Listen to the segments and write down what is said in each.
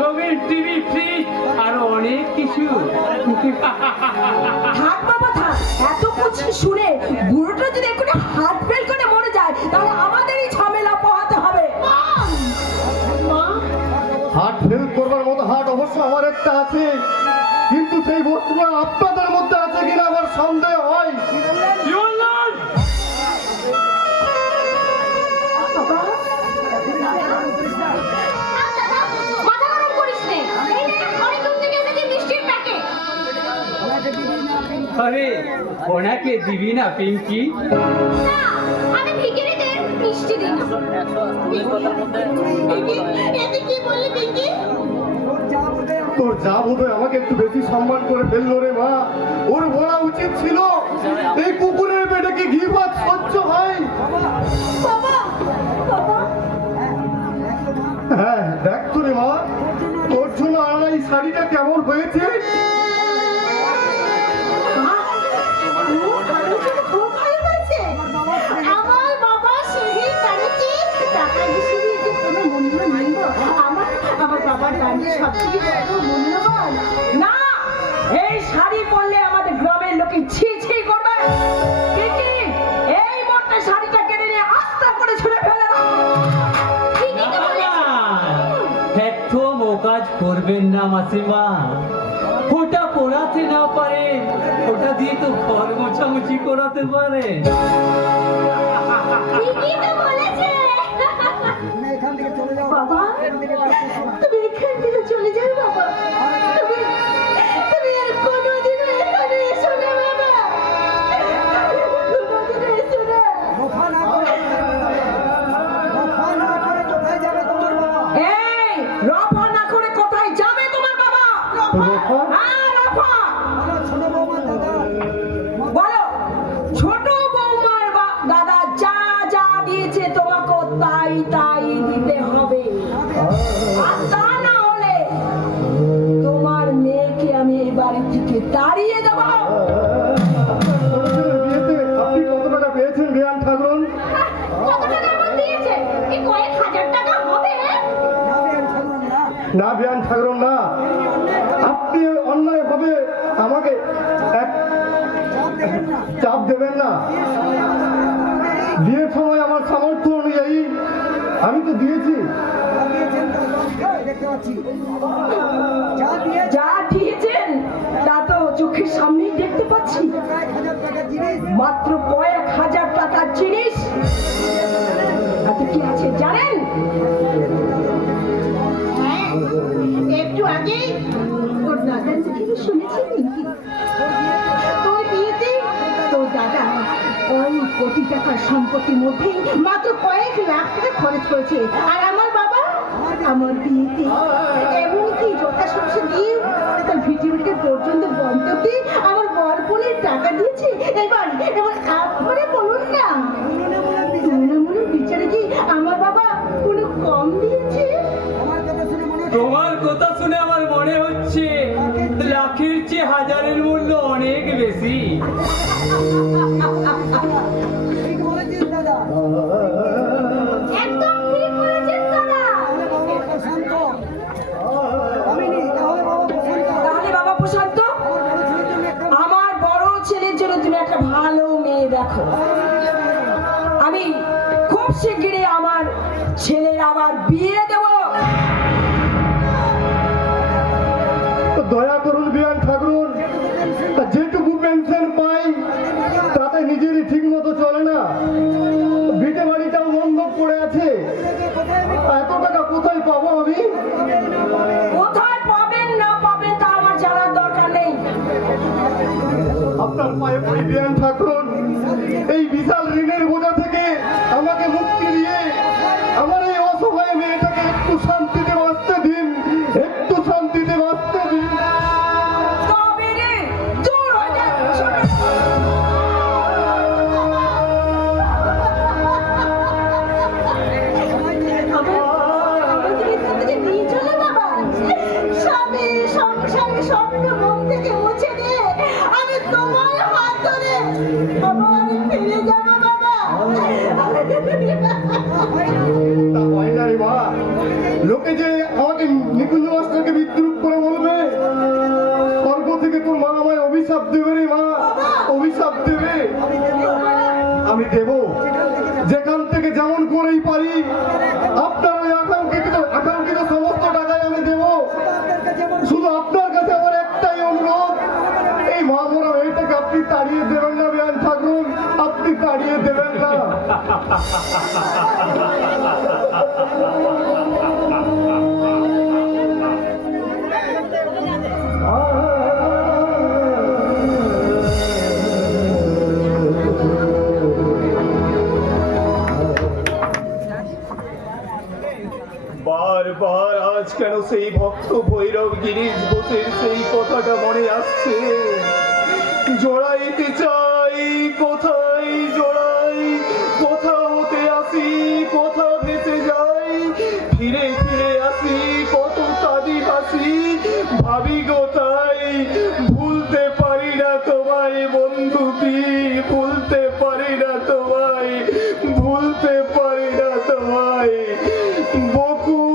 রঙের TV, fridge আর অনেক কিছু। থাক বাবা থাক, এত কিছু শুনে বুড়োটা যদি এক্ষুনি হাত ফেল করে মরে যায় তাহলে আমাদেরই ঝামেলা পোহাতে হবে। হার্ট ফেল করবার মতো হার্ট অবশ্য আমার একটা আছে, কিন্তু সেই বস্তুটা আপনাদের মধ্যে আছে কিনা আমার সন্দেহ হয়। আরে ওনাকে দিবি না পিঙ্কি? আমি ভিখিরিদের মিষ্টি দিই না। এতে কি বললি পিঙ্কি? তোর যা বোধ আমাকে একটু বেশি সম্মান করে ফেললো রে মা। ওর বলা উচিত ছিল এই কুকুরের পেটে কি ঘি ভাত সহ্য হয়? বাবা বাবা হ্যাঁ দেখ তো রে মা, তোর জন্য আনা এই শাড়িটা কেমন হয়েছে? আমার বাবা সিঁড়ি কাটছে, টাকা হিসেবে যে কোনো মূল্য নেই গো। আমার বাবার গাড়ি সবথেকে বড় মূল্যবান। না, এই শাড়ি পরলে আমাদের গ্রামের লোকে ছি ছি করবে। কি এই মুহূর্তে শাড়িটা কেড়ে নিয়ে আস্তে করে ছুঁড়ে ফেলে দাও। ঠিকই তো বলেছ। এত মোকাজ করবেন না মাসিমা, ওটা পড়াতে না পারে, ওটা দিয়ে তো ঘর মোছামুছি করাতে পারে। ঠিকই তো বলেছে। বাবা তুমি এখান থেকে চলে যাও বাবা। তুমি আর কোনোদিনও এখানে এসো না বাবা। কোনোদিনও এসো না। এই রফা না করে কোথায় যাবে তোমার বাবা? রফা? হ্যাঁ রফা। বলো, ছোট বৌমার দাদা যা যা দিয়েছে তোমাকে তাই তাই দিতে হবে। আর তা না হলে তোমার মেয়েকে আমি এই বাড়ি থেকে তাড়িয়ে দেবো। বিয়েতে আপনি কত টাকা পেয়েছেন বিয়ান ঠাকুরন? কত টাকা আমার দিয়েছে? এই কয়েক হাজার টাকা হবে? না বিয়ান ঠাকুরন না, আপনি অন্যায় ভাবে আমাকে এক চাপ দেবেন না। বিয়ের সময় আমার সামর্থ্য অনুযায়ী আমি তো দিয়েছি। যা দিয়েছেন তা তো চোখের সামনেই দেখতে পাচ্ছি। মাত্র কয়েক হাজার টাকার জিনিস। তাতে কি আছে জানেন? হ্যাঁ, একটু আগেই তোর দাদার মুখে শুনেছি নাকি? তোর বিয়েতে তোর দাদা ওই কোটি টাকার সম্পত্তির মধ্যে মাত্র কয়েক লাখ টাকা খরচ করেছে। আর আমার বাবা আমার বিয়েতে এমনকি যথাসংখ্য দিয়ে তার ভিডিওটিকে পর্যন্ত বন্ধ দিয়ে আমার বরপুরের টাকা দিয়েছে। এবার আপনারা বলুন না, তৃণমূলের বিচারে কি আমার বাবা কোনো কম দিয়েছে? তোমার কথা শুনে আমার মনে হচ্ছে লাখের চেয়ে হাজারের মূল্য অনেক বেশি। একদম ঠিক বলেছেন দাদা। তাহলে বাবা প্রশান্ত, আমার বড় ছেলের জন্য তুমি একটা ভালো মেয়ে দেখো। আমি খুব শিগগিরই আমার ছেলের আবার বিয়ে দেব। দয়া করুন বিয়ান ঠাকুরন, যেটুকু পেনশন পাই তাতে নিজেরই ঠিক মতো চলে না। ভিটে বাড়িটাও বন্ধক পড়ে আছে, এত টাকা কোথায় পাবো আমি? কোথায় পাবেন না পাবেন তা আমার জানার দরকার নেই। আপনার পায়ে পড়ি বিয়ান ঠাকুরন, এই বিশাল ঋণের বোঝা থেকে আমাকে মুক্তি দিয়ে আমার এই অসহায় মেয়েটাকে একটু শান্তিতে বাঁচতে দিন, একটু শান্তিতে বাঁচতে দিন। তবে রে, দূর হয়ে যা, ছোট। আমাদের সাথে যে নিয়ে চলো বাবা। স্বামী সংসার স্বপ্ন মন থেকে মুছে দিয়ে আমি তোমার হাত ধরে আবার ফিরে যাবো পারি আপনার ওই আকাঙ্ক্ষিত সমস্ত টাকাই আমি দেব। শুধু আপনার কাছে আমার একটাই অনুরোধ, এই মহামরা মেয়েটাকে আপনি তাড়িয়ে দেবেন না বেয়ান ঠাকুর, আপনি তাড়িয়ে দেবেন না। বারবার আজ কেন সেই ভক্ত ভৈরব গিরিশ ঘোষের সেই কথাটা মনে আসছে? জড়াইতে চাই কোথায় জড়াই, কোথা হতে আসি কোথা ভেসে যাই, ফিরে ফিরে আসি কত কাঁদি হাসি, ভাবি গো তাই ভুলতে পারি না তোমায় বন্ধু কি, ভুলতে পারি না তোমায়, ভুলতে পারি না তোমায়। বকুল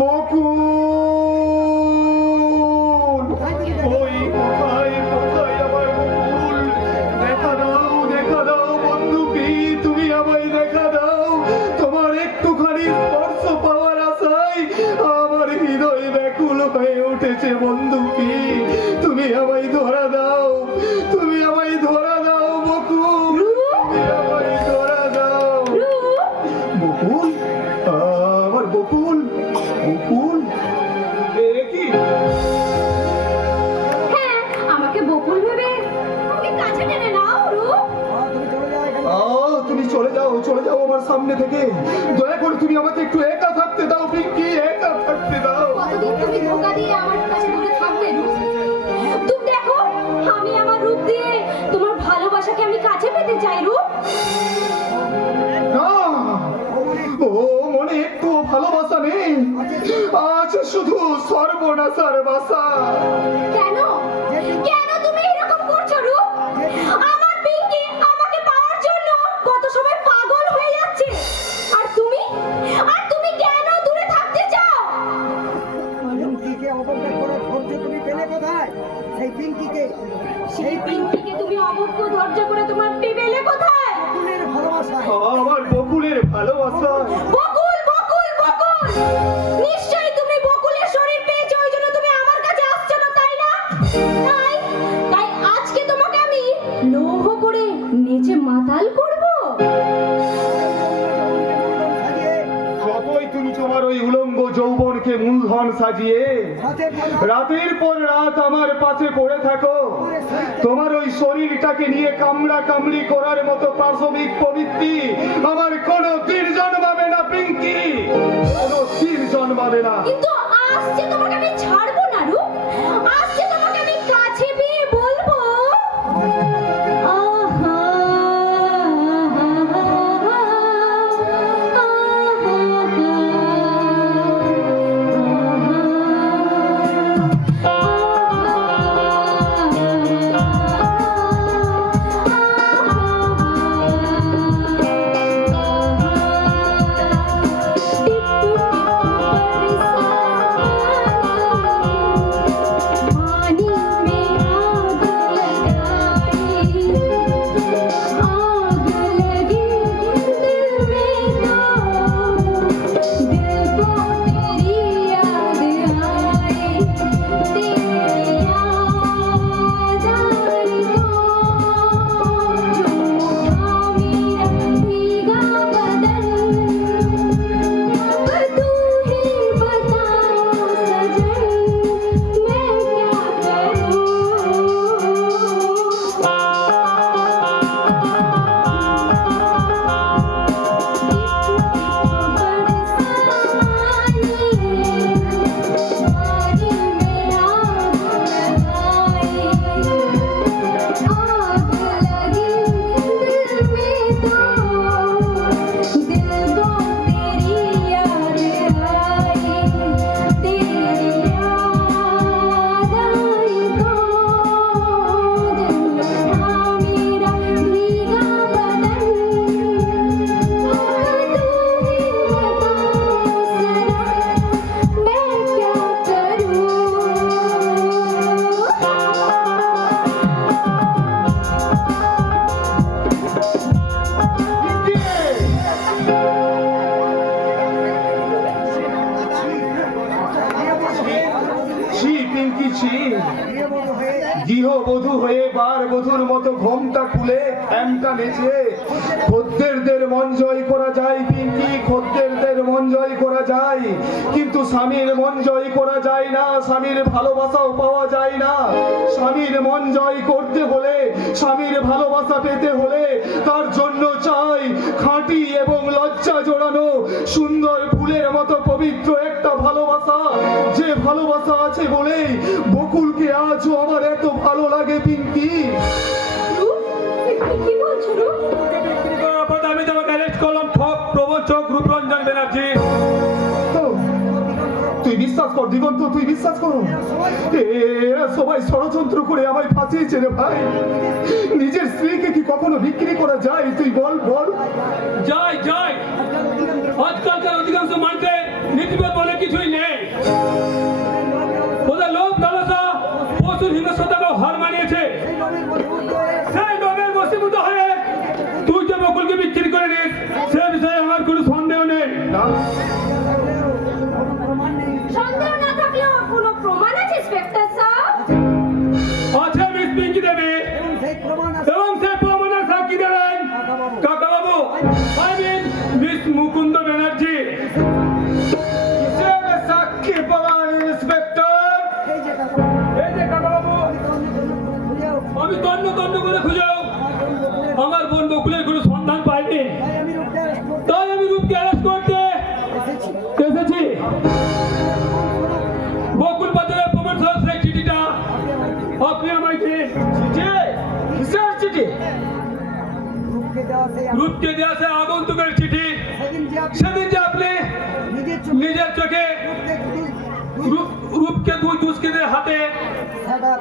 বকুল, ওই কোথায় কোথায় আমার বকুল, দেখা দাও বন্ধু কি, তুমি আমায় দেখা দাও। তোমার একটুখানি স্পর্শ পাওয়ার আশায় আমার হৃদয় ব্যাকুল হয়ে উঠেছে বন্ধু কি, তুমি আমায় ধরা দাও, তুমি আমায় ধরা দাও বকুল, তুমি আমায় ধরা দাও। বকুল, আমার বকুল, বকুল এ কি? হ্যাঁ, আমাকে বকুল ভেবে তুমি কাছে টেনে নাও রূপ। তুমি চলে যাও আমার সামনে থেকে, দয়া করে তুমি আমাকে একটু একা থাকতে দাও পিঙ্কি, একা থাকতে দাও। কতদিন তুমি ধোঁকা দিয়ে আমার কাছে দূরে থাকবে রূপ? তুমি দেখো, আমি আমার রূপ দিয়ে তোমার ভালোবাসাকে আমি কাছে পেতে চাই রূপ। না, ও মনে একটু ভালোবাসা নেই, আছে শুধু সর্বনাশার বাসা। কেন কেন তুমি এরকম করছো রূপ? আমার পিঙ্কি আমাকে পাওয়ার জন্য কত সময় পাগল হয়ে যাচ্ছে, আর তুমি কেন দূরে থাকতে চাও? পিঙ্কিকে অবজ্ঞা করে ধৈর্য তুমি পেলে কোথায়? সেই পিঙ্কিকে, সেই পিঙ্কিকে তুমি অবজ্ঞ ধৈর্য করে তোমার পেলে কোথায়? ফুলের ভালোবাসা। আমার বকুলের ভালোবাসা। বকুল বকুল বকুল, নিশ্চয়ই তুমি বকুলের শরীর পেয়েছো, ওই জন্য তুমি আমার কাছে আসছো না, তাই না? তাই আজকে তোমাকে আমি লৌহ করে নিচে মাতাল করব। যতই তুমি তোমার ওই উলঙ্গ যৌবনকে মূলধন সাজিয়ে রাতের পর রাত আমার পাশে পড়ে থাকো, তোমার ওই শরীরটাকে নিয়ে কামড়া কামড়ি করার মতো পাশবিক প্রবৃত্তি আমার কোনো দিন জন্মাবে না পিঙ্কি, কোনো দিন জন্মাবে না। কিন্তু আজকে তোমাকে আমি ছাড়বো না রূপ, আজকে তোমাকে আমি কাছে পেয়ে বলবো, আহা টিপু টিপু বধূর মতো ঘোমটা খুলে এমটা নেচে খদ্দেরদের মন জয় করা যায় পিঙ্কি, খদ্দেরদের মন জয় করা যায়, কিন্তু স্বামীর মন জয় করা যায় না, স্বামীর ভালোবাসাও পাওয়া যায় না। স্বামীর মন জয় করতে হলে, স্বামীর ভালোবাসা পেতে হলে তার জন্য চাই খাঁটি এবং লজ্জা জোড়ানো সুন্দর ফুলের মতো পবিত্র একটা ভালোবাসা। যে ভালোবাসা আছে বলেই বকুলকে আজও আমার এত ভালো লাগে পিঙ্কি। রূপ, তুমি কি বলছো রূপ? আমি তোমাকে অ্যারেস্ট করলাম ঠক প্রবঞ্চক রূপরঞ্জন ব্যানার্জি। তো তুই বিশ্বাস কর দিগন্ত, তুই বিশ্বাস কর, এরা সবাই ষড়যন্ত্র করে আমায় ফাঁসিয়েছে রে ভাই। নিজের স্ত্রীকে কি কখনো বিক্রি করা যায়? তুই বল বল। যাই যাই, আজকালকার অধিকাংশ মানুষের নীতিবোধ বলে কিছুই নেই। ওদের লোভ লালসা পশুর হিংস্রতাকে হার মানিয়েছে। সেই লোভের বশীভূত হয়ে তুই যে বকুলকে বিক্রি করে দিস সে বিষয়ে আমার কোনো সন্দেহ নেই। না, সন্দেহ না থাকলেও কোনো প্রমাণ আছে ইন্সপেক্টর স্যার? আছে মিস পিঙ্কি দেবী, সেই প্রমাণ আছে। এবং সেই প্রমাণের সাক্ষী দেবেন Kakababu, I mean miss Mukunda Banerjee. কিসের সাক্ষী প্রমাণ ইন্সপেক্টর? এই যে কাকা, এই যে কাকাবাবু, বুঝাও, আমি তন্ন তন্ন করে খুঁজেও আমার বোন বকুলের কোনো সন্ধান পাইনি। তাই আমি রূপকে arrest করতে তাই আমি রূপকে অ্যারেস্ট করতে এসেছি। এসেছি। বকুল বাজারের প্রমাণ সহ সেই চিঠিটা আপনি আমায় দিন। কিসের চিঠি? রূপকে দেওয়া সেই রূপকে দেওয়া সে আগন্তুকের চিঠি। সেদিন যে আপনি সেদিন যে আপনি নিজের চোখে নিজের চোখে রূপকে দুই দুষ্কৃতীর হাতে সাদা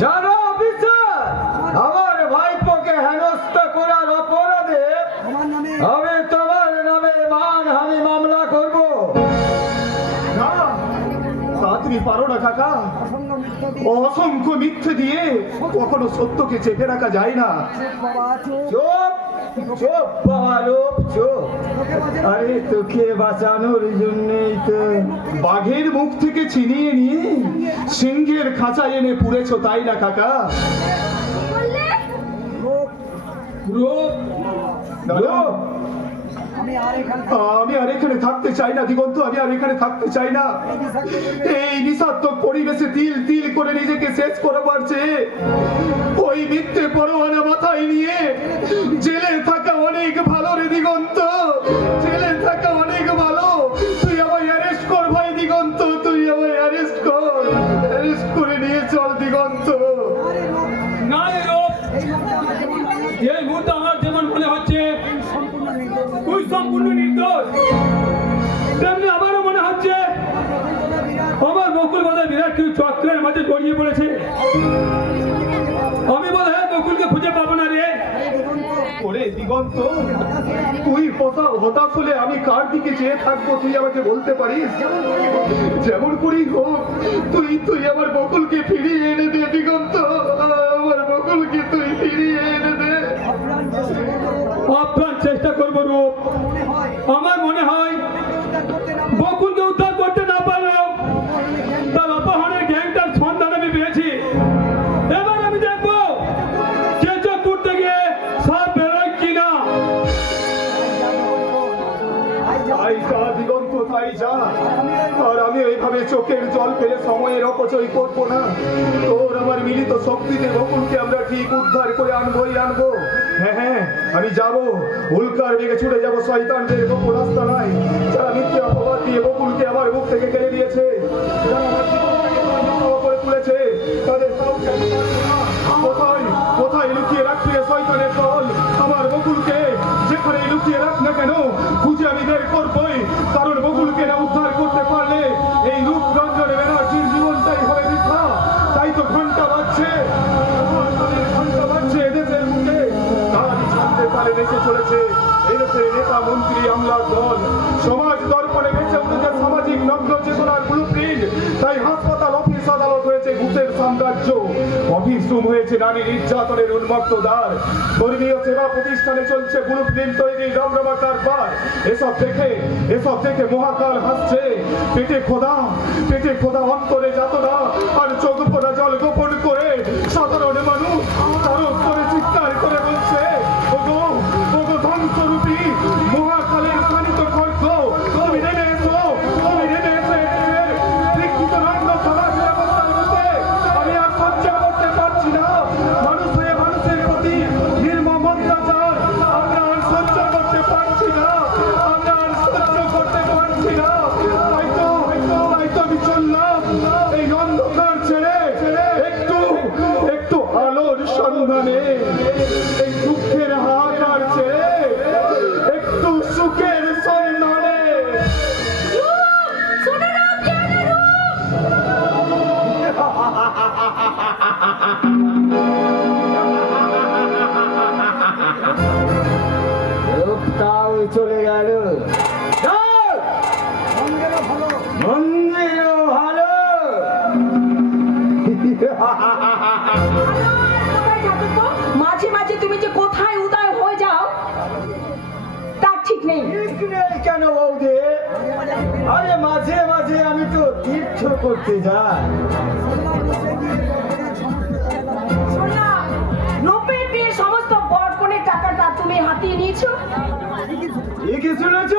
জানো অফিসার, আমার ভাইপোকে হেনস্থা করার অপরাধে আমার নামে আমি তোমার নামে মানহানি মামলা করব। না, তা তুমি পারো না কাকা। অসংখ্য মিথ্যা দিয়ে অসংখ্য মিথ্যে দিয়ে কখনো সত্যকে চেপে রাখা যায় না। বাবা আছো, চুপ চুপ বাবা লোক চুপ। তোকে বাঁচানো আরে তোকে বাঁচানোর জন্যই তো বাঘের মুখ থেকে ছিনিয়ে নিয়ে সিংহের খাঁচায় এনে পুড়েছো, তাই না কাকা? বললে রূপ, রূপ রূপ, আমি আর এখানে আমি আর এখানে থাকতে চাই না দিগন্ত, আমি আর এখানে থাকতে চাই না। এই বিষাক্তক পরিবেশে তিল তিল করে নিজেকে শেষ করে পারছে ওই মিথ্যে পরোয়ানা মাথায় নিয়ে জেলে থাকা অনেক ভালো রে দিগন্ত, জেলে থাকা অনেক ভালো। তুই আমায় অ্যারেস্ট কর ভাই দিগন্ত, তুই আমায় অ্যারেস্ট কর, অ্যারেস্ট করে নিয়ে চল দিগন্ত। আরে রূপ, না রে রূপ, এই মুহূর্তে আমার যেমন মনে হচ্ছে এই মুহূর্তে আমার যেমন মনে হচ্ছে সম্পূর্ণ নির্দোষ। তুই সম্পূর্ণ নির্দোষ, তেমনি আমারও মনে হচ্ছে আমার বকুল বোধহয় বিরাট কিছু চক্রের মাঝে জড়িয়ে পড়েছে। আমি বোধ হয় বকুলকে খুঁজে পাবো না রে। ওরে দিগন্ত, তুই হতাশ হলে আমি কার দিকে চেয়ে থাকবো তুই আমাকে বলতে পারিস? যেমন করেই হোক তুই আমার বকুলকে ফিরিয়ে এনে দে দিগন্ত, আমার বকুলকে তুই ফিরিয়ে এনে দে। আপ্রাণ চেষ্টা করবো রূপ। মনে হয় আমার মনে হয় উদ্ধার করতে না বকুলকে উদ্ধার করতে না পারলেও তার অপহরণের গ্যাংটার সন্ধান আমি পেয়েছি। এবার আমি দেখবো কেঁচো করতে গিয়ে সাপ বেরোয় কিনা। তাই যা দিগন্ত, তাই যা। আর আমি এইভাবে চোখের জল ফেলে সময়ের অপচয় করবো না। তোর আমার মিলিত শক্তিতে বকুলকে আমরা ঠিক উদ্ধার করে আনবোই আনবো। হ্যাঁ হ্যাঁ, আমি যাবো, উল্কার বেগে ছুটে যাবো শয়তানদের বকুল রাস্তা নাই, যারা মিথ্যে অপবাদ দিয়ে বকুলকে আমার মুখ থেকে কেড়ে দিয়েছে, যারা আমার জীবনটাকে দুর্বিষহ করে তুলেছে, তাদের কাউকে আমি ছাড়বো না। কোথায় কোথায় লুকিয়ে রাখবে শয়তানের দল আমার বকুলকে? যেখানে লুকিয়ে রাখ না কেন, খুঁজে আমি বের করবই। কারণ বকুলকে না উদ্ধার করতে পারলে এই রূপরঞ্জন ব্যানার্জির জীবনটাই হবে বৃথা। তাই তো ঘন্টা বাজছে, ঘন্টা বাজছে এদেশের মুখে। তারা জানতে পারে দেশে চলেছে এদেশের নেতা মন্ত্রী আমলার দল। সমাজ দর্পণে বেঁচে উঠেছে সামাজিক নগ্ন চেতনার ব্লুপ্রিন্ট। তাই হাসপাতাল, অফিস, আদালত হয়েছে ঘুষের সাম্রাজ্য। অফিস রুম হয়েছে নারী নির্যাতনের উন্মুক্ত দ্বার, ধর্মীয় সেবা প্রতিষ্ঠানে চলছে ব্লু ফিল্ম তৈরি রমরমা কারবার। এসব দেখে মহাকাল হাসছে। পেটে খোদা অন্তরে যাতনা আর চোখ পড়া জল গোপন করে সাধারণ মানুষ তারও করে চিৎকার করে বলছে, ওগো ওগো ধ্বংসরূপী মহাকালের শানিত খড়গ, তুমি নেমে এসো এদের দীক্ষিত রঙ্গ সমাজের অবস্থা হতে আমি আর সহ্য করতে পারছি না। মানুষ হয়ে মানুষের প্রতি নির্মম অত্যাচার আমরা আর সহ্য করতে পারছি না। তাই তো আমি চললাম এই অন্ধকার ছেড়ে একটু আলোর সন্ধানে, এই দুঃখের হাহাকার ছেড়ে একটু সুখের সন্ধানে। লোকটাও চলে গেল। মন্দিরও ভালো মন্দিরও ভালো। কোথায় ঠাকুরপো? মাঝে মাঝে তুমি যে কোথায় উদয় হয়ে যাও তার ঠিক নেই। ঠিক নেই কেন বৌদি? আরে মাঝে মাঝে আমি তো তীর্থ করতে যাই। শুনলাম রূপের বিয়ে সমস্ত বরকনের টাকাটা তুমি হাতিয়ে নিয়েছো। কি শুনেছ?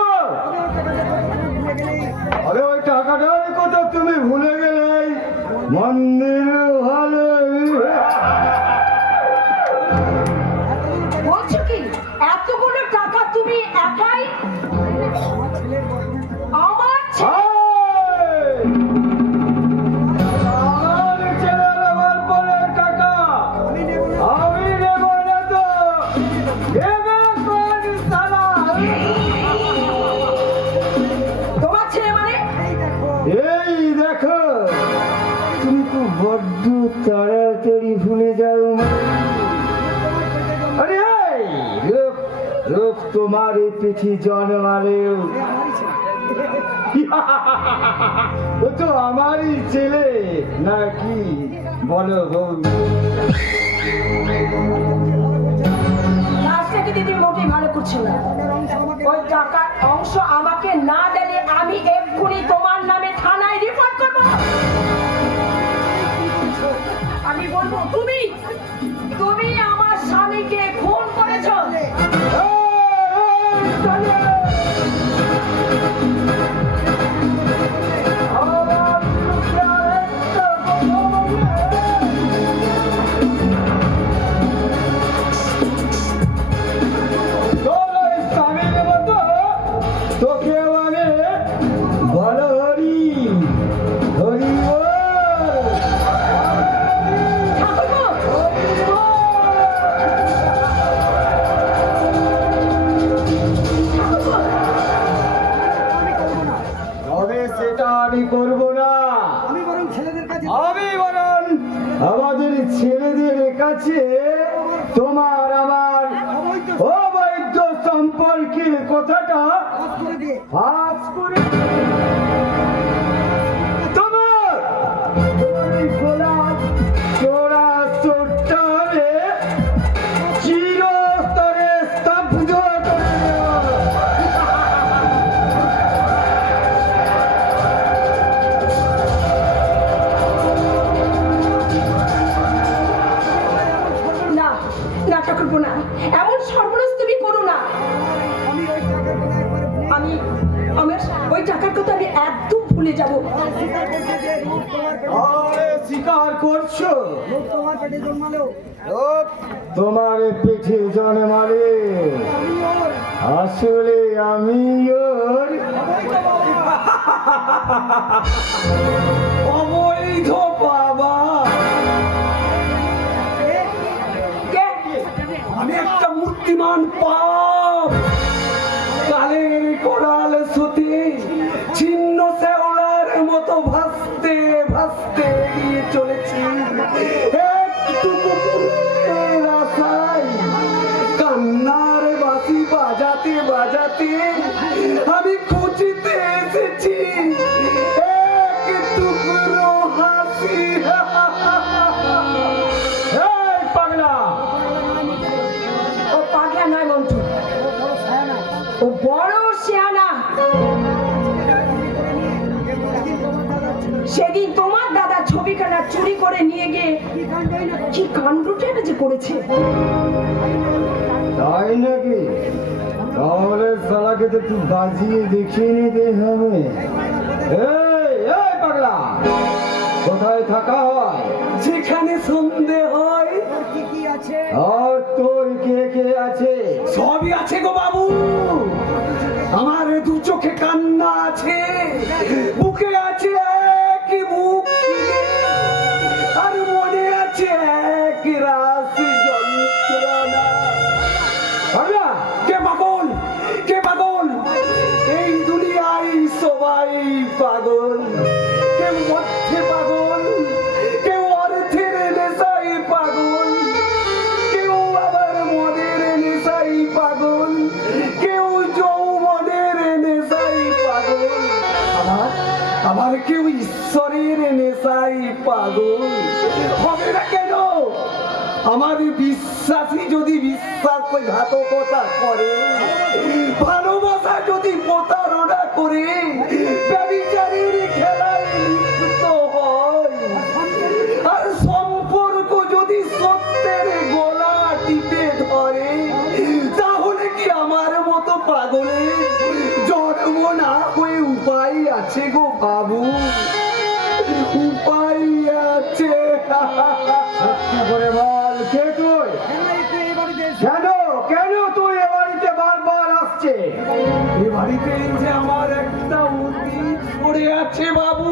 আরে ওই টাকাটা কথা তুমি ভুলে গেলে। মন্দির ভালো। বলছো কি এতগুলো টাকা তুমি একাই? আমার আমার ছেলের আমার পরের টাকা আমি নেব না তো। নেবে কোন সালা? তোমার ছেলে মানে? এই দেখো তুমি তো বড্ড তাড়াতাড়ি ভুলে যাও। আরে এই লোক তোমার এই পিঠি জন্মালেও ও তো আমারই ছেলে নাকি বলো বউ? কাজটাকে দিদি মোটেই ভালো করছে না। ওই টাকার অংশ আমাকে না দিলে আমি এক্ষুনি তোমার নামে থানায় রিপোর্ট করব। আমি বলবো তুমি আমার স্বামীকে খুন করেছো। তোকে মানে বলো হরি হরি বল। তবে সেটা আমি করব না। আমি বরং ছেলেদের কাছে আমি বরং আমাদের ছেলেদের কাছে তোমার আমার অবৈধ সম্পর্কের কথাটা কাজ করে দিয়ে ফাঁস করে তোমার ওই গোলাপ চোরা চোট্টারে চিরস্তরে স্তব্ধ করে দেওয়া। না না ঠাকুরপো না, এমন সর্বনাশ তুমি করো না। আমি ওই টাকার কথা একবারে ভুলে আমি ওই টাকার কথা আমি একদম ভুলে যাব। স্বীকার করছে যে রূপ তোমার পেটে আরে স্বীকার করছো? রূপ তোমার পেটে জন্মালেও লোক তোমার পিঠে জন্মালে আমি ওর আসলে আমি ওর অবৈধ বাবা। কে? আমি একটা মূর্তিমান পাপ কালের কোরাল সতী ছিন্ন শ্যাওলার মতো ভাসতে ভাসতে এগিয়ে চলেছি। একটুকু পুণ্যের আশায় কান্নার বাঁশি বাজাতে বাজাতে আমি খুঁজিতে এসেছি এক টুকরো হাসি। সেদিন তোমার দাদা ছবিখানা চুরি করে নিয়ে গিয়ে কি কাণ্ডই না কি কাণ্ডটা যে করেছে। তাই নাকি? তাহলে শালাকে তো একটু বাজিয়ে দেখিয়ে নিতে হবে। এই এই পাগলা, কোথায় থাকা হয়? যেখানে সন্ধে হয়। তোর কি কি আছে? আর তোর কে কে আছে? সবই আছে গো বাবু। আমার দু চোখে কান্না আছে, বুকে আছে এক বুক খিদে, আর মনে আছে এক রাস যন্ত্রণা। পাগলা, কে পাগল? কে পাগল? এই দুনিয়ায় সবাই পাগল। কেউ মধ্যে পাগল, কেউ অর্থের নেশায় পাগল, কেউ আবার মনের নেশায় পাগল, কেউ যৌবনের নেশায় পাগল, আবার কেউ ঈশ্বরের নেশায় পাগল। হবে না কেন? আমার বিশ্বাসী যদি বিশ্বাসঘাতকতা করে, ভালোবাসা যদি প্রতারণা করে, ব্যভিচারীর খেলায় লিপ্ত হয়, আর সম্পর্ক যদি সত্যের গলা টিপে ধরে, তাহলে কি আমার মতো পাগলের জন্ম না হয়ে উপায় আছে গো বাবু? উপায় আছে। সত্যি করে বল, কে তুই? কেন তুই এই বাড়িতে এসে- কেন কেন তুই এ বাড়িতে বারবার আসছে? এ বাড়িতে এই যে আমার একটা অতীত পড়ে আছে বাবু,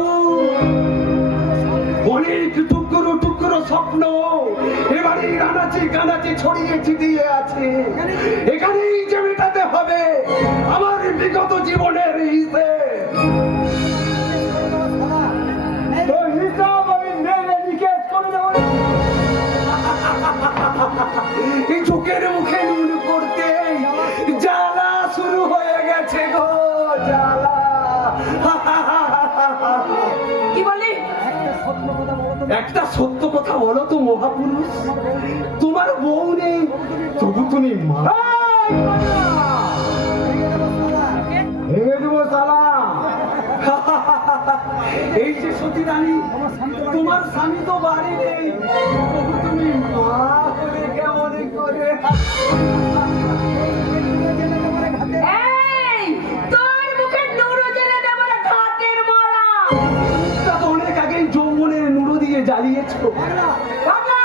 অনেক টুকরো টুকরো স্বপ্ন এ বাড়ির আনাচে কানাচে ছড়িয়ে ছিটিয়ে আছে। এখানেই যে মেটাতে হবে আমার বিগত জীবনের হিসেব। তোর হিসাব আমি মেরে নিকেশ করে দেবো। এই চোখের মুখে নুন করতে জ্বালা শুরু হয়ে গেছে গো, জ্বালা। কি বললি? একটা সত্য কথা বলো তো। একটা সত্য কথা বলো তো মহাপুরুষ, তোমার বউ নেই তবু তুমি মা। ভেঙে দেবো শালা। এই যে সতী রানী, তোমার স্বামী তো বাড়ি নেই তবু তুমি মা হলে কেমন করে? এই তোর মুখে নুরো জেলে দেব না ঘাটের মারা। তা তো অনেক আগেই যৌবনের নুরো দিয়ে জ্বালিয়েছো। বাবা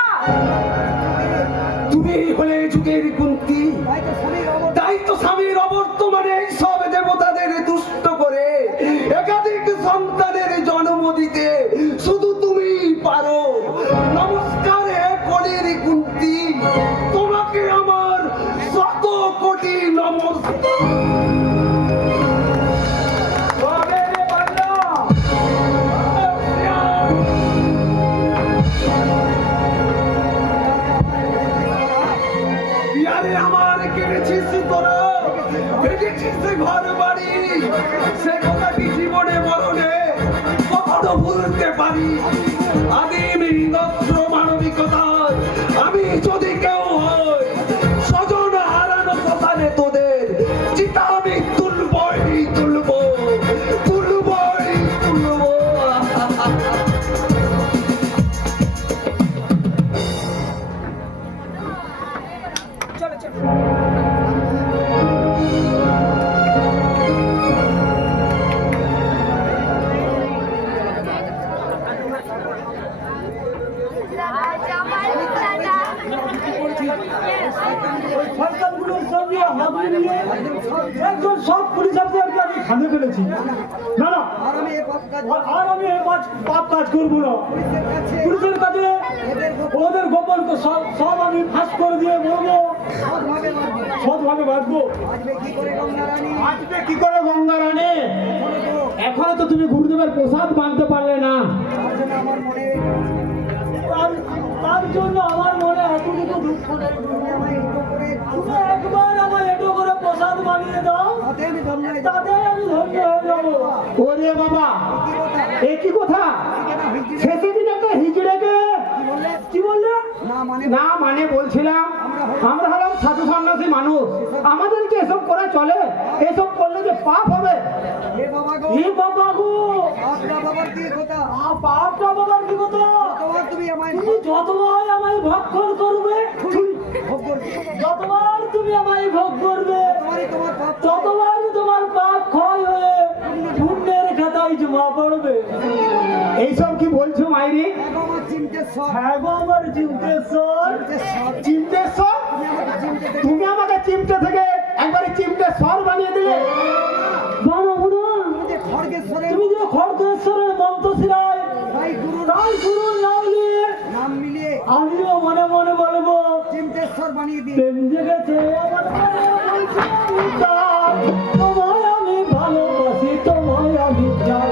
তুমি হলে যুগের কুন্তি, তাই তো স্বামীর অবদান। তাই তো স্বামীর অবর্তমানে এই সব দেবতাদের দুষ্ট করে একাধিক সন্তানের জন্ম দিতে শুধু তুমি পারো। নমস্কারে কলির কুন্তি, তোমাকে আমার শত কোটি নমস্কার। তবে রে বাংলা, ইয়ারে আমার কেটেছিস তোরা, ভেঙেছিস ঘর বাড়ি, সে কথাটি জীবনে মরণে কখনো ভুলতে পারি। আদিম হিংস্র মানবিকতায় আমি যদি কেউ হই, স্বজন হারানো কথানে তোদের চিতা আমি তুলবই তুলবো, তুলবই তুলবো। চলো চলো। সরকারগুলোর সঙ্গে হাত মিলিয়ে একজন সব পুলিশ অফিসারকে আমি খানে ফেলেছি। না না, আর আমি এ পাপ কাজ আর আমি এই পাপ কাজ করবো না। পুলিশের কাছে পুলিশের কাছে ওদের গোপন সব আমি ফাঁস করে দিয়ে বলবো, সৎভাবে মারবো। সৎভাবে বাঁচবো। আসবে কি করে গঙ্গা রানী? আসবে কি করে গঙ্গা রানী? এখনো তো তুমি গুরুদেবের প্রসাদ মানতে পারলে না। তার জন্য আমার মনে তার জন্য আমার মনে এতটুকু দুঃখ নেই। তুমি আমায় এটো করে তুমি একবার আমার এটো করে প্রসাদ বানিয়ে দাও, তাতে আমি ধন্য হয়ে যাবো। তাতে আমি ধন্য হয়ে যাবো। ওরে বাবা, কি কথা? এ কি কথা? কেন হইছি রে? শেষে দিন একটা হিজড়েকে কি বললে? কি বললে? না মানে না মানে বলছিলাম আমরা হলাম সাধু সন্ন্যাসী মানুষ, আমাদেরকে এসব করা চলে? এসব করলে যে পাপ হবে এ বাবা গো এ বাবা গো, আপনার বাবার কি কথা বাপটা বাবার কি কথা? তোমার তুমি আমায় তুমি যতবার আমায় ভক্ষণ করবে, ভোগ করবে যতবার তুমি আমায় ভোগ করবে, তোমারই তোমার পাপ ততবার তোমার পাপ ক্ষয় হয়ে পুণ্যের খাতায় জমা পড়বে। এইসব কি বলছো মাইরি? দেখো আমার চিমটের সব হ্যাঁ গো আমার চিমটেশ্বর। সব চিমটেশ্বর? তুমি আমাকে চিমটে তুমি আমাকে চিমটে থেকে থেকে একবারে চিমটেশ্বর বানিয়ে দিলে? বানাবো না। তুমি যে খড়গেশ্বরে তুমি যে খড়গেশ্বরের মন্ত্রশিলায় ভাই গুরু তাই গুরুর নাম নিয়ে নাম মিলিয়ে আমিও মনে মনে বলবো, চিমটেশ্বর বানিয়ে দিই প্রেম জেগেছে আমার মনে, বলছি আমি তাই। তোমায় আমি ভালোবাসি, তোমায় আমি চাই।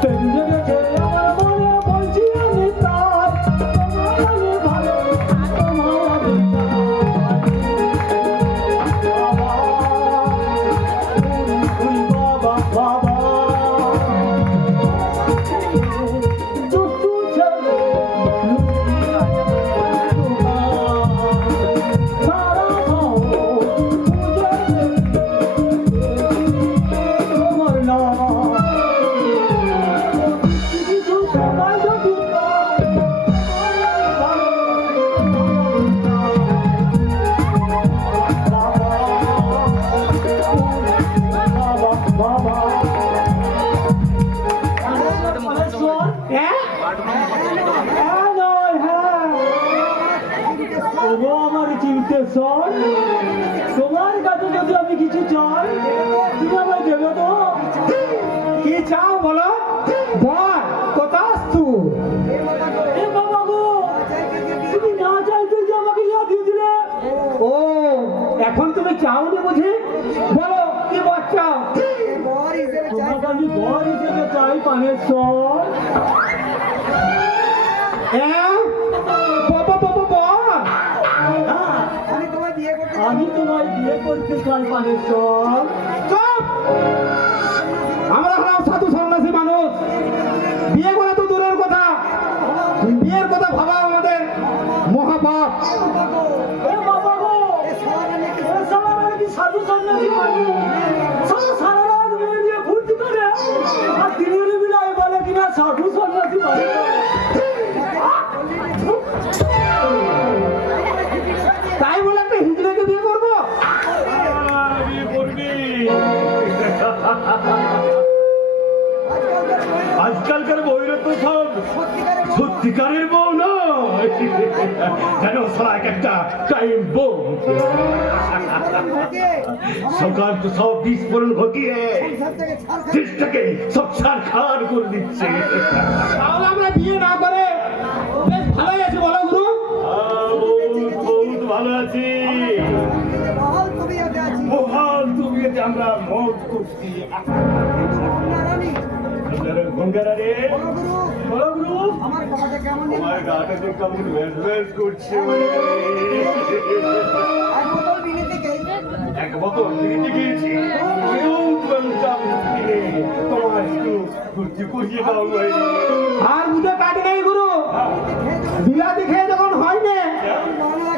প্রেম জেগেছে আমার মনে, বলছি আমি তাই। তোমায় আমি ভালোবাসি, তোমায় আমি চাই। ওই বাবা বাবা দুষ্টু ছেলে সারা গাঁও খুঁজে তোমার নাম। কিছু সময় যদি বাবা আমার চিমটেশ্বর, তোমার কাছে যদি আমি কিছু চাই, তুমি আমায় দেবে তো? কি চাও বলো? বল, কোথাস্তু? এ বাবা গো, তুমি না চাইতে যে আমাকে ইয়া দিয়ে দিলে। ও, এখন তুমি চাওনি বুঝি? বলো কি বর চাও? বর হিসেবে চাই তোমাকে আমি বর হিসেবে চাই পানেশ্বর। বাবা বাবা বল। হ্যাঁ, আমি তোমায় বিয়ে করতে চাই। আমি তোমায় বিয়ে করতে চাই পানেশ্বর। চুপ! আমরা হলাম সাধু সন্ন্যাসী মানুষ, বিয়ে করা তো দূরের কথা, বিয়ের কথা ভাবা আমাদের মহাপাপ। এ বাবা গো, এ সারা নাকি এ সারা নাকি সাধু সন্ন্যাসী মানুষ, সারা রাত মেয়ে নিয়ে ঘুরতে পারে, আর দিনের বেলায় বলে কিনা সাধু সন্ন্যাসী মানুষ। তাই বলে একটা হিজড়েকে বিয়ে করবো? বিয়ে করবি? আজকালকার বউরা তো সব সত্যিকারের বউ নয়, কেন সারা এক একটা টাইম বউ। সরকার তো সব বিস্ফোরণ ঘটিয়ে দেশটাকে সব ছাড়খাড় করে দিচ্ছে। তাহলে আমরা বিয়ে না করে বেশ ভালোই আছি, বলো গুরু? বহুত ভালো আছি, বহাল তুমি আগে আছি মহাল তুমি আমরা মত করছি। নারানি গঙ্গারা রে, বলো গুরু বলো গুরু, আমার কথাটা কেমন তোমার গাটা যে কেমন ভ্যাস ভ্যাস করছে। এক বোতল বিনে থেকে এক বোতল কিনতে গিয়েছি, তোমার একটু ঘুরতে করিয়ে দাও। আর বুঝে কাজ নেই গুরু, বিলাতি খেয়ে যখন হয় না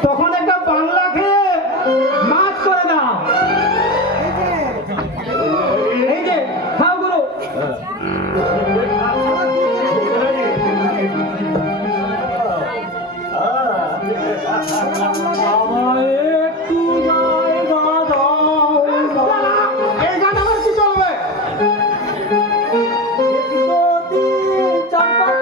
তখন একটা বাংলা খেয়ে মাছ করে দাও। এই যে খাও গুরু। আমায় একটু জায়গা দাও, এই গান আমার কি চলবে? একটু দিন চার পাঁচ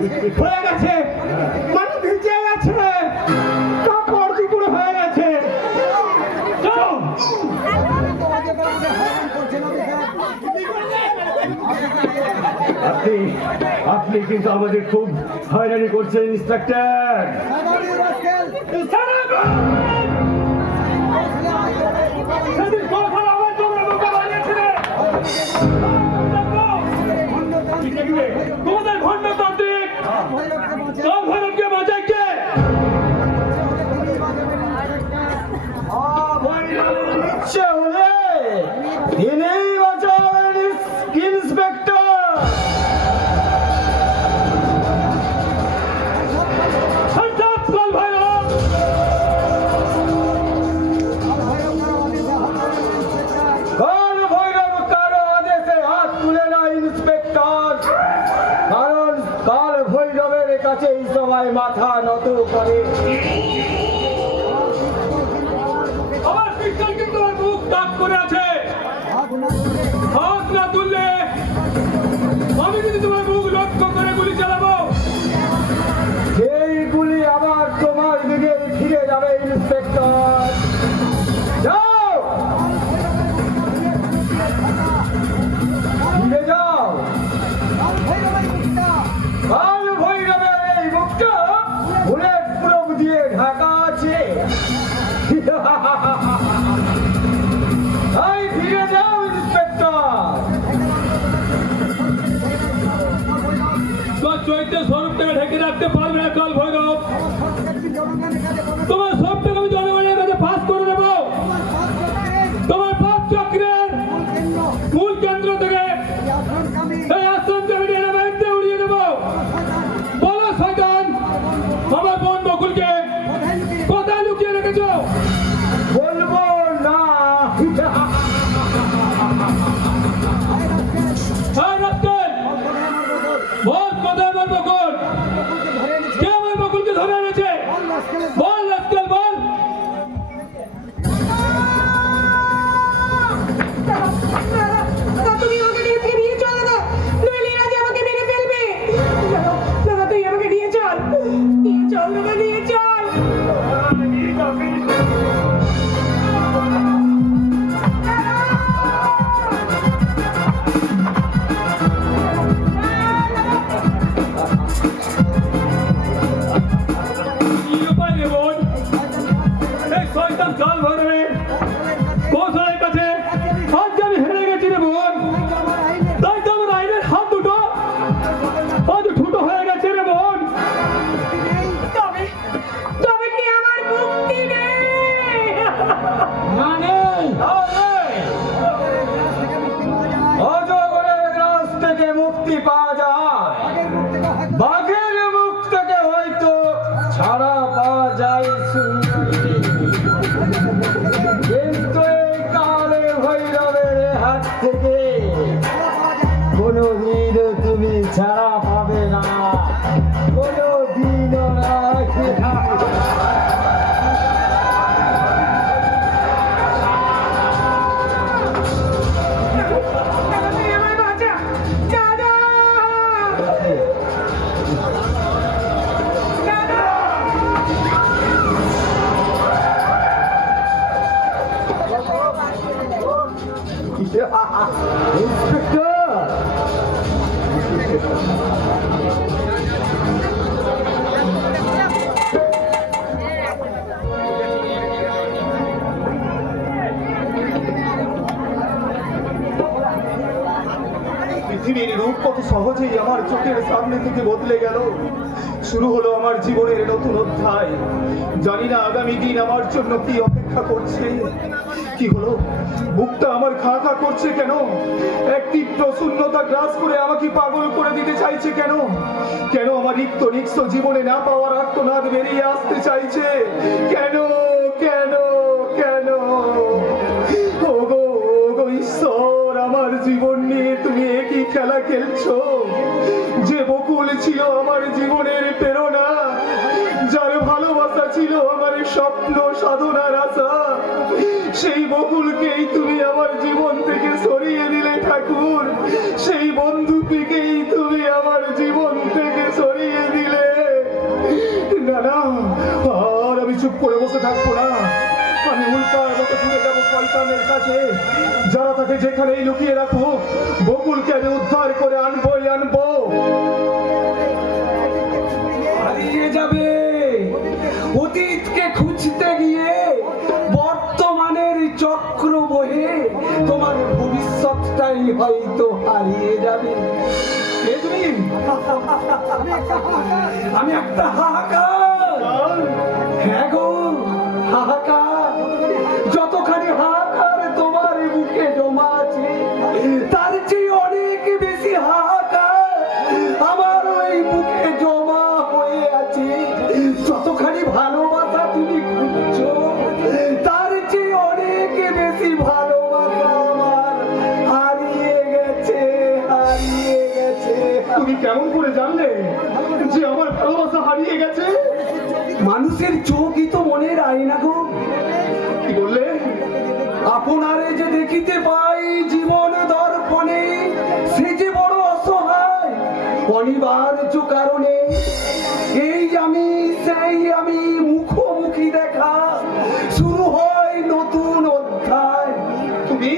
হয়ে গেছে, মানে ভিজে গেছে, কাপড় চুপড় হয়ে গেছে। চলো। আপনি আপনি কিন্তু আমাদের খুব হয়রানি করছেন ইন্সপেক্টর। সেদিন কখন আমার তোমরা মুখে বানিয়েছিলে? তোমাদের ভণ্ডতান্ত্রিক রাম ভৈরবকে বাঁচায় কে? ইচ্ছে হলে এনেই বাঁচাবেন ইন্সপেক্টর। হঠাৎ কাল ভৈরব কাল ভৈরব কারো আদেশে হাত তুলে না ইন্সপেক্টর, কারণ কাল ভৈরবের কাছে এই সময় মাথা নত করে। আমার পিস্তল কিন্তু আমার মুখ দাগ করে আছে। হাত না তুললে আমি কিন্তু তোমার মুখ লক্ষ্য করে গুলি চালাবো। সেই গুলি আবার তোমার দিকে ফিরে যাবে ইন্সপেক্টর। যাও, ফিরে যাও। কাল ভৈরবের এই মুখটা বুলেট প্রুফ দিয়ে ঢাকা আছে। তাই ফিরে যাও ইন্সপেক্টর। তোমার চরিত্রের স্বরূপটাকে ঢেকে রাখতে পারবে না কাল ভৈরব। তোমার সবটাকে আমি জনগণের কাছে ফাঁস করে দেবো। তোমার পাপ চক্রের মূল কেন্দ্র থেকে এই আশ্রম থেকে এনে উড়িয়ে দেবো। বলো শয়তান, আমার বোন বকুলকে কোথায় লুকিয়ে রেখেছো? বলবো না। হ্যাঁ রাস্কেল, বল কোথায় আমার বকুল? কে আমার বকুলকে ধরে এনেছে? বল রাস্কেল, বল। তুমি আমাকে নিয়ে চলো না, নইলে এরা যে আমাকে মেরে ফেলবে। দাদা তুই আমাকে নিয়ে চল, দাদা নিয়ে চল। কি উপায় নেই বোন? এই শয়তান কাল ভৈরবের কৌশলের কাছে আজ আমি হেরে গেছি রে বোন। তাই তো আমার আইনের হাত দুটো আজ ছোট হয়ে গেছে রে বোন। তবে তবে কি আমার মুক্তি নেই? মানে অজগরের গ্রাস থেকে মুক্তি পাওয়া যায়, বাঘের মুখ থেকে হয়তো ছাড়া পাওয়া যায় সুন্দরী। কিন্তু এই কালে ভৈরবের হাত থেকে কোনোদিন তুমি ছাড়া পাবে না, কোনোদিনও না। দাদা তুই আমায় বাঁচা, দাদা দাদা। পৃথিবীর রূপ কত সহজেই আমার চোখের সামনে থেকে বদলে গেল। শুরু হলো আমার জীবনের নতুন অধ্যায়। জানি না আগামী দিন আমার জন্য কি অপেক্ষা করছে। কি হলো, বুকটা আমার খা খা করছে কেন? এক তীব্র শূন্যতা গ্রাস করে আমাকে পাগল করে দিতে চাইছে কেন? কেন আমার রিক্ত নিঃস্ব জীবনে না পাওয়ার আর্তনাদ বেরিয়ে আসতে চাইছে কেন? কেন কেন? ওগো ওগো ঈশ্বর, আমার জীবন নিয়ে তুমি একই খেলা খেলছো। যে বকুল ছিল আমার জীবনের প্রেরণা, যার ভালোবাসা ছিল আমার স্বপ্ন সাধনার আশা, সেই বকুলকেই তুমি আমার জীবন থেকে সরিয়ে দিলে ঠাকুর। সেই বন্ধুটিকেই তুমি আমার জীবন থেকে সরিয়ে সন্তানের কাছে, যারা তাকে যেখানেই লুকিয়ে রাখুক, বকুলকে আমি উদ্ধার করে আনবোই আনবো। হারিয়ে যাবে অতীতকে খুঁজতে গিয়ে বর্তমানের চক্র বহে তোমার ভবিষ্যৎটাই হয়তো হারিয়ে যাবে। কে তুমি? আমি একটা হাহাকার। হ্যাঁ গো, হাহাকার। যতখানি হাহাকার তোমার বুকে জমা আছে, তার চেয়ে অনেক বেশি হাহাকার আমার ওই বুকে জমা হয়ে আছে। যতখানি ভালোবাসা তুমি খুঁজছো, তার চেয়ে অনেক বেশি ভালোবাসা আমার হারিয়ে গেছে, হারিয়ে গেছে। তুমি কেমন করে জানলে যে আমার ভালোবাসা হারিয়ে গেছে? মানুষের চোখই তো মনের আয়না গো। কি বললে? আপনারে যে দেখিতে পাই জীবন দর্পণে, সে যে বড় অসহায় অনিবার্য কারণে। এই আমি সেই আমি, মুখোমুখি দেখা, শুরু হয় নতুন অধ্যায়। তুমি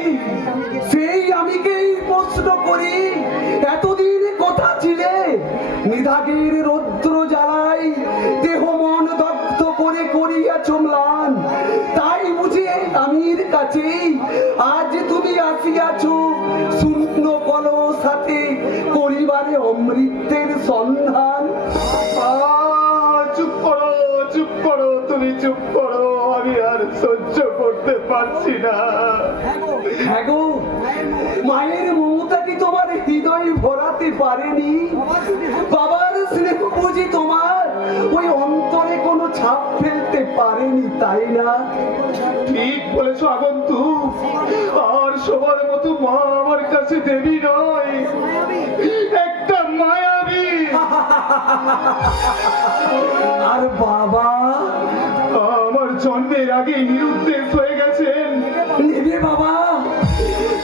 সেই আমিকেই প্রশ্ন করি, এতদিন কোথা ছিলে? নিদাগের রৌদ্র জ্বালাই দেহ মন দগ্ধ করে করিয়াছ ম্লান। তাই বুঝে আমির কাছেই আজ তুমি আসিয়াছ শূন্য কলসাতে পরিবারে অমৃতের সন্ধান। চুপ করো, চুপ করো, তুমি চুপ করো, আমি আর সহ্য করতে পারছি না। হ্যাঁ গো, মায়ের মমতা কি তোমার হৃদয় ভরাতে পারেনি? বাবার স্নেহ বুঝি তোমার ওই অন্তরে কোনো ছাপ ফেলতে পারেনি, তাই না? ঠিক বলেছো আগন্তুক, আর সবার মতো মা আমার কাছে দেবী নয়, একটা মায়াবী। আর বাবা আমার জন্মের আগে নিরুদ্দেশ হয়ে গেছেন। নেবে বাবা,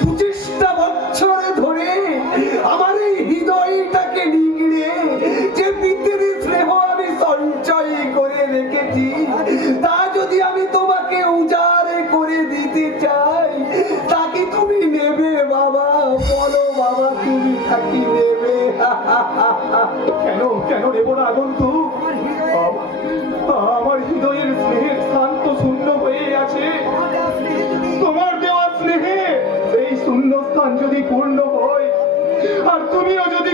25টা বছর ধরে আমার এই হৃদয়টাকে নিগড়ে যে পিতৃ স্নেহ আমি সঞ্চয় করে রেখেছি, তা যদি আমি তোমাকে উজাড় করে দিতে চাই, তা কি তুমি নেবে বাবা? বলো বাবা, তুমি থাকি নেবে? কেন কেন নেব না আগন্তুক? আমার হৃদয়ের স্নেহের স্থান তো শূন্য হয়ে আছে। তোমার দেওয়া স্নেহে সেই শূন্য স্থান যদি পূর্ণ হয়, আর তুমিও যদি